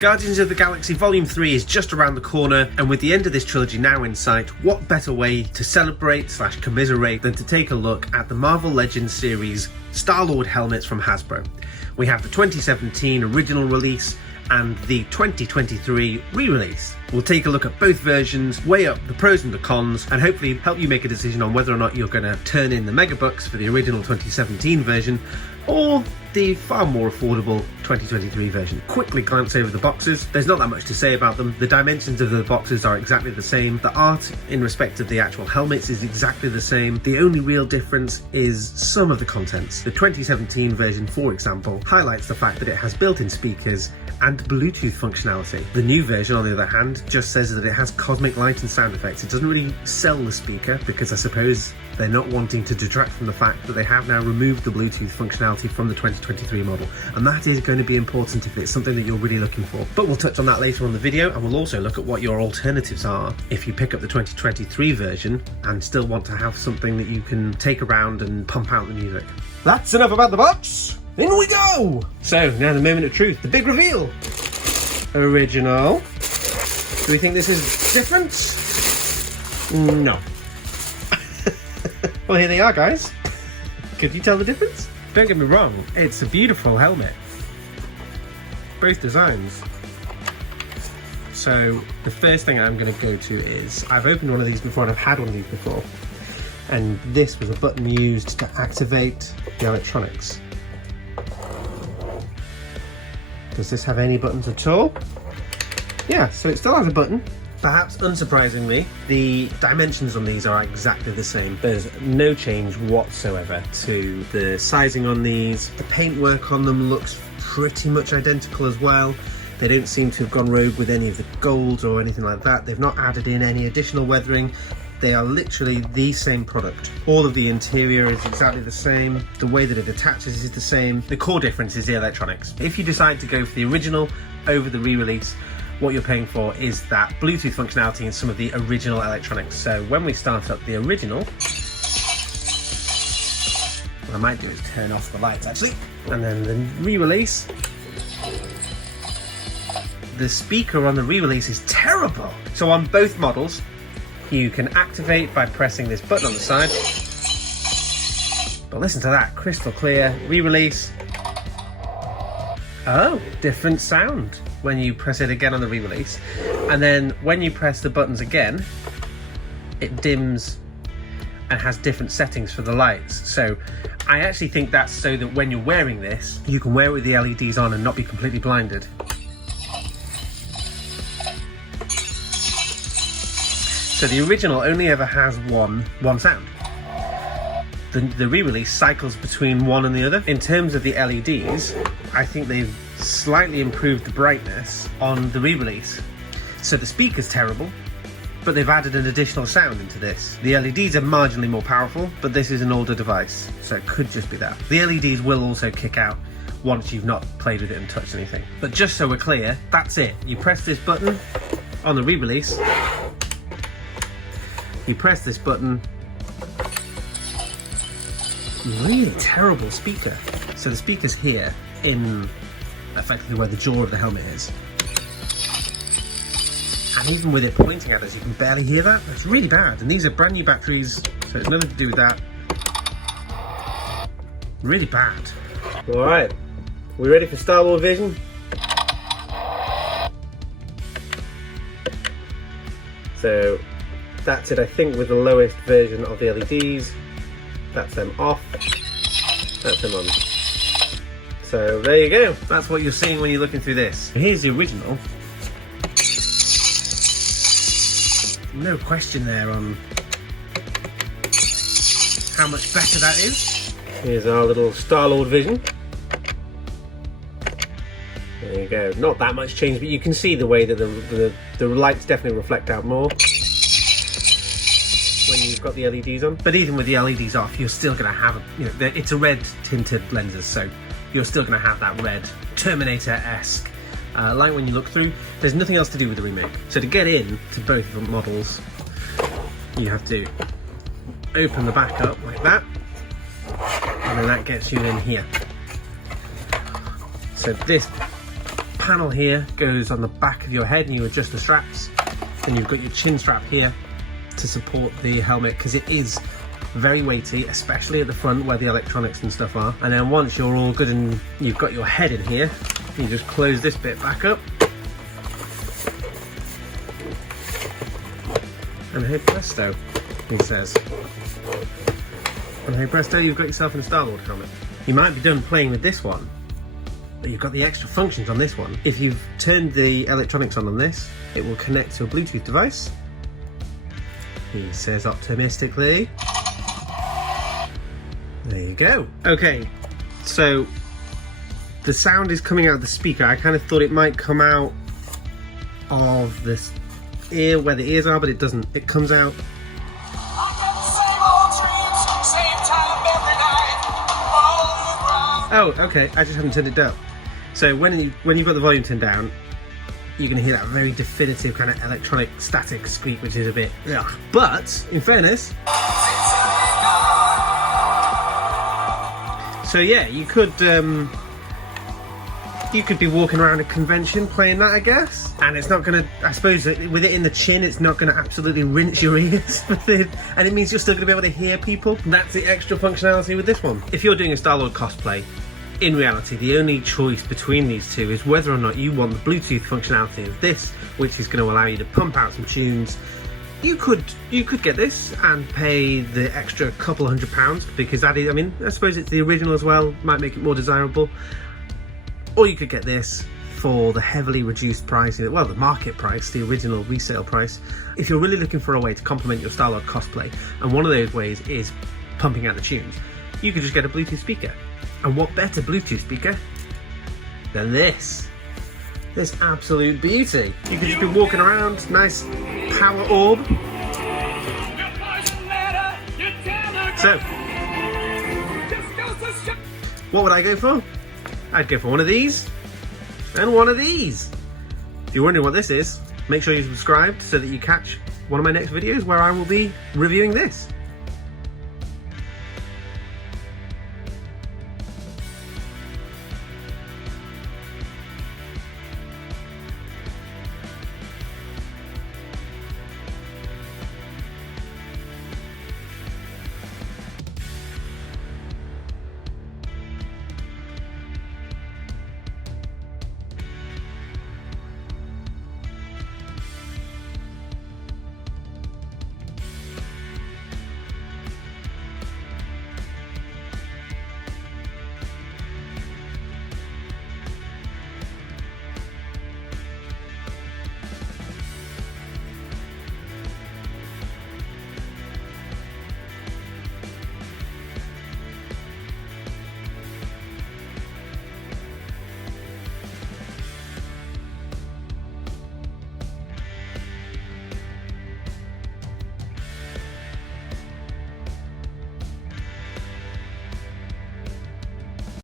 Guardians of the Galaxy Volume 3 is just around the corner, and with the end of this trilogy now in sight, what better way to celebrate / commiserate than to take a look at the Marvel Legends series Starlord helmets from Hasbro. We have the 2017 original release and the 2023 re-release. We'll take a look at both versions, weigh up the pros and the cons, and hopefully help you make a decision on whether or not you're going to turn in the megabucks for the original 2017 version or the far more affordable 2023 version. Quickly glance over the boxes. There's not that much to say about them. The dimensions of the boxes are exactly the same. The art in respect of the actual helmets is exactly the same. The only real difference is some of the contents. The 2017 version, for example, highlights the fact that it has built-in speakers and Bluetooth functionality. The new version, on the other hand, just says that it has cosmic light and sound effects. It doesn't really sell the speaker because I suppose they're not wanting to detract from the fact that they have now removed the Bluetooth functionality from the 2023 model, and that is going to be important if it's something that you're really looking for. But we'll touch on that later on the video, and we'll also look at what your alternatives are if you pick up the 2023 version and still want to have something that you can take around and pump out the music. That's enough about the box! In we go! So, now the moment of truth, the big reveal! Original. Do we think this is different? No. Well, here they are, guys. Could you tell the difference? Don't get me wrong, it's a beautiful helmet. Both designs. So, the first thing I'm going to go to is, I've opened one of these before and I've had one of these before. And this was a button used to activate the electronics. Does this have any buttons at all? Yeah, so it still has a button. Perhaps unsurprisingly, the dimensions on these are exactly the same. There's no change whatsoever to the sizing on these. The paintwork on them looks pretty much identical as well. They don't seem to have gone rogue with any of the gold or anything like that. They've not added in any additional weathering. They are literally the same product. All of the interior is exactly the same. The way that it attaches is the same. The core difference is the electronics. If you decide to go for the original over the re-release, what you're paying for is that Bluetooth functionality and some of the original electronics. So when we start up the original, what I might do is turn off the lights actually, and then the re-release, the speaker on the re-release is terrible. So on both models, you can activate by pressing this button on the side. But listen to that, crystal clear. Re-release. Oh, different sound when you press it again on the re-release. And then when you press the buttons again, it dims and has different settings for the lights. So I actually think that's so that when you're wearing this, you can wear it with the LEDs on and not be completely blinded. So the original only ever has one sound. The re-release cycles between one and the other. In terms of the LEDs, I think they've slightly improved the brightness on the re-release. So the speaker's terrible, but they've added an additional sound into this. The LEDs are marginally more powerful, but this is an older device, so it could just be that. The LEDs will also kick out once you've not played with it and touched anything. But just so we're clear, that's it. You press this button on the re-release, you press this button. Really terrible speaker. So the speaker's here in effectively where the jaw of the helmet is. And even with it pointing at us, you can barely hear that. That's really bad. And these are brand new batteries, so it's nothing to do with that. Really bad. All right, we ready for Starlord vision? So that's it, I think, with the lowest version of the LEDs. That's them off, that's them on. So there you go, that's what you're seeing when you're looking through this. Here's the original. No question there on how much better that is. Here's our little Starlord vision. There you go, not that much change, but you can see the way that the lights definitely reflect out more when you've got the LEDs on. But even with the LEDs off, you're still going to have, it's a red tinted lenses, so you're still going to have that red Terminator-esque light when you look through. There's nothing else to do with the remake. So to get in to both of the models, you have to open the back up like that, and then that gets you in here. So this panel here goes on the back of your head and you adjust the straps, and you've got your chin strap here to support the helmet because it is very weighty, especially at the front where the electronics and stuff are. And then once you're all good and you've got your head in here, you just close this bit back up, and hey presto, he says. And hey presto, you've got yourself a Starlord helmet. You might be done playing with this one, but you've got the extra functions on this one. If you've turned the electronics on this, it will connect to a Bluetooth device. He says optimistically. There you go. Okay, so the sound is coming out of the speaker. I kind of thought it might come out of this ear where the ears are, but it doesn't. It comes out. Oh, okay. I just haven't turned it down. So when you've got the volume turned down, you're going to hear that very definitive kind of electronic static squeak, which is a bit ugh. But in fairness, so yeah, you could be walking around a convention playing that, I guess, and it's not going to, I suppose with it in the chin, it's not going to absolutely rinse your ears with it, and it means you're still going to be able to hear people. That's the extra functionality with this one. If you're doing a Starlord cosplay, in reality, the only choice between these two is whether or not you want the Bluetooth functionality of this, which is going to allow you to pump out some tunes. You could get this and pay the extra couple £100 because that is, I mean, I suppose it's the original as well, might make it more desirable. Or you could get this for the heavily reduced price, well, the market price, the original resale price. If you're really looking for a way to complement your Starlord cosplay, and one of those ways is pumping out the tunes, you could just get a Bluetooth speaker. And what better Bluetooth speaker than this? This absolute beauty. You could just be walking around, nice power orb. So, what would I go for? I'd go for one of these and one of these. If you're wondering what this is, make sure you're subscribed so that you catch one of my next videos where I will be reviewing this.